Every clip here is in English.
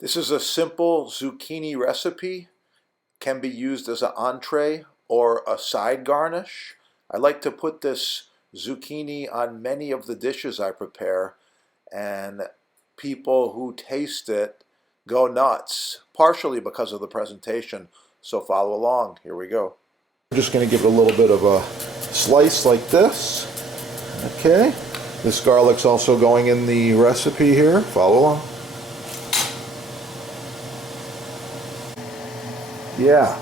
This is a simple zucchini recipe. Can be used as an entree or a side garnish. I like to put this zucchini on many of the dishes I prepare, and people who taste it go nuts, partially because of the presentation. So follow along. Here we go. I'm just going to give it a little bit of a slice like this. Okay. This garlic's also going in the recipe here. Follow along. Yeah.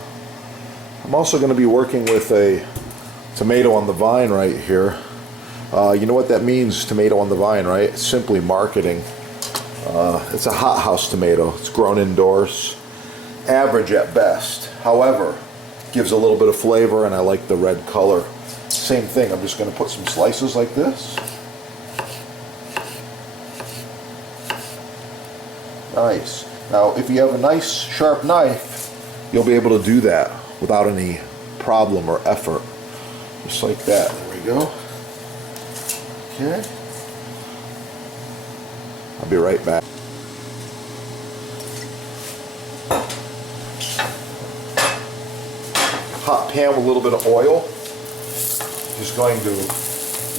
I'm also going to be working with a tomato on the vine right here. You know what that means, tomato on the vine, right? It's simply marketing. It's a hothouse tomato. It's grown indoors. Average at best. However, gives a little bit of flavor, and I like the red color. Same thing, I'm just going to put some slices like this. Nice. Now, if you have a nice sharp knife, you'll be able to do that without any problem or effort. Just like that. There we go. Okay. I'll be right back. Hot pan with a little bit of oil. Just going to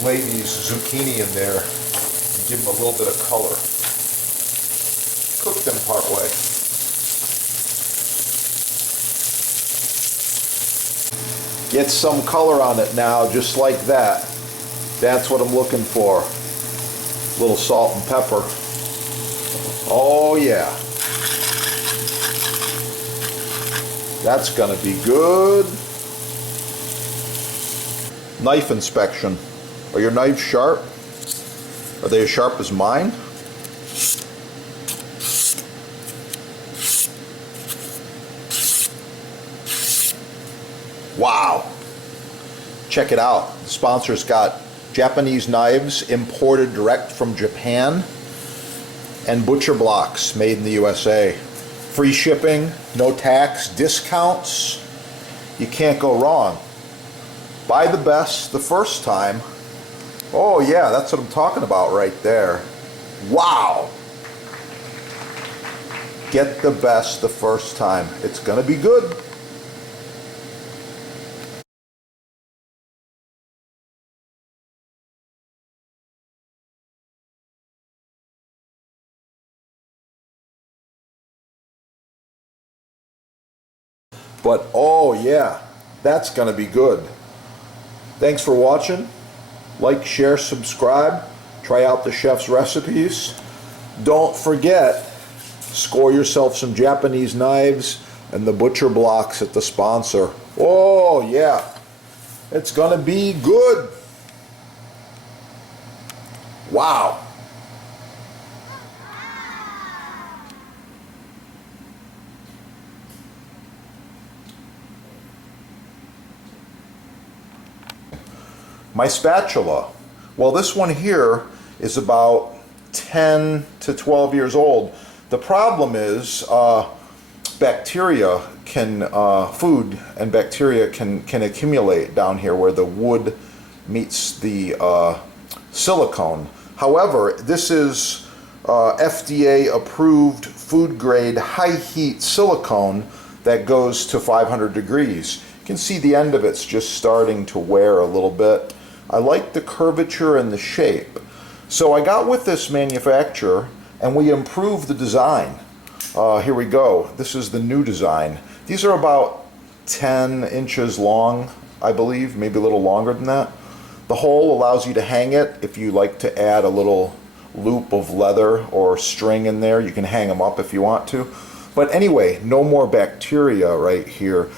lay these zucchini in there and give them a little bit of color. Cook them part way. Get some color on it now, just like that. That's what I'm looking for. A little salt and pepper. Oh yeah. That's gonna be good. Knife inspection. Are your knives sharp? Are they as sharp as mine? Wow. Check it out. The sponsor's got Japanese knives imported direct from Japan and butcher blocks made in the USA. Free shipping, no tax, discounts. You can't go wrong. Buy the best the first time. Oh yeah, that's what I'm talking about right there. Wow. Get the best the first time. It's gonna be good. But oh yeah, that's gonna be good. Thanks for watching. Like, share, subscribe. Try out the chef's recipes. Don't forget, score yourself some Japanese knives and the butcher blocks at the sponsor. Oh yeah, it's gonna be good. Wow. My spatula, well, this one here is about 10 to 12 years old. The problem is bacteria can, food and bacteria can accumulate down here where the wood meets the silicone. However, this is FDA approved food grade high heat silicone that goes to 500 degrees. You can see the end of it's just starting to wear a little bit. I like the curvature and the shape. So I got with this manufacturer and we improved the design. Here we go. This is the new design. These are about 10 inches long, I believe, maybe a little longer than that. The hole allows you to hang it. If you like to add a little loop of leather or string in there, you can hang them up if you want to. But anyway, no more bacteria right here.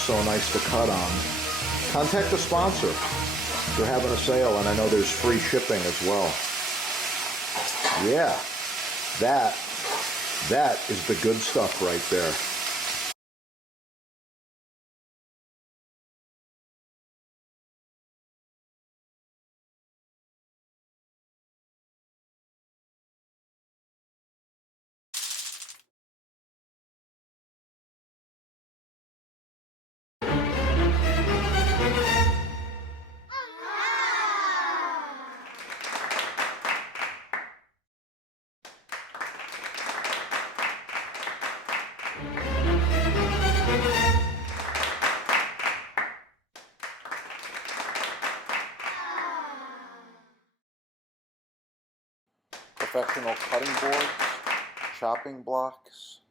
so nice to cut on, contact the sponsor. They're having a sale, and I know there's free shipping as well. Yeah, that is the good stuff right there. Professional cutting boards, chopping blocks,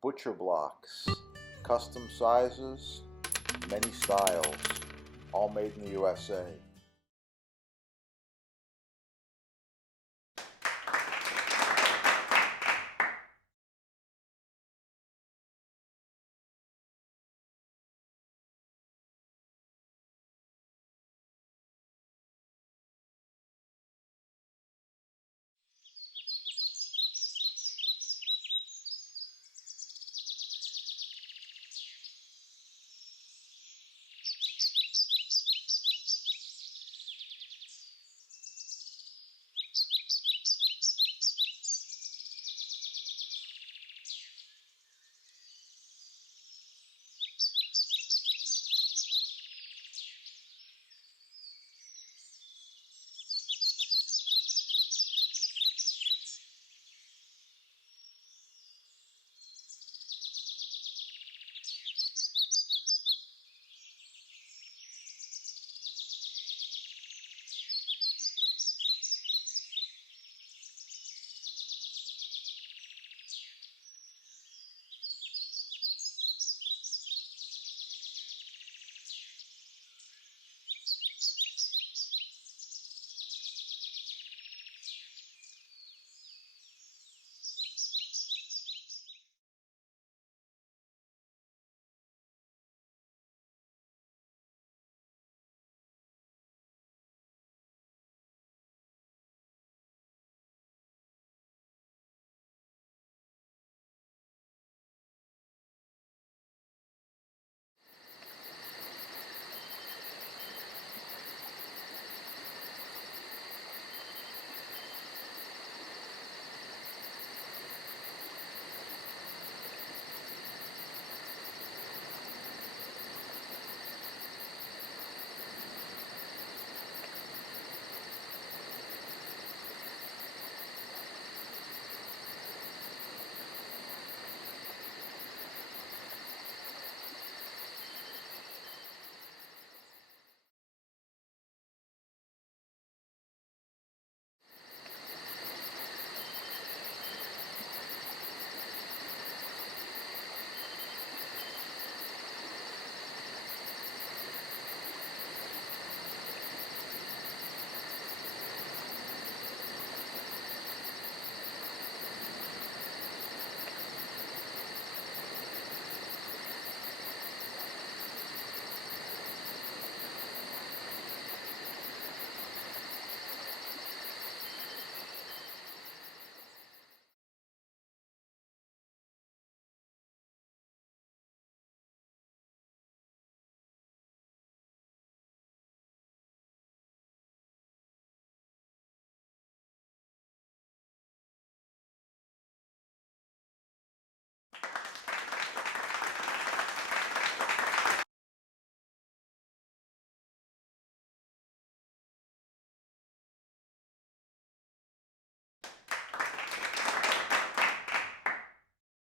butcher blocks, custom sizes, many styles, all made in the USA.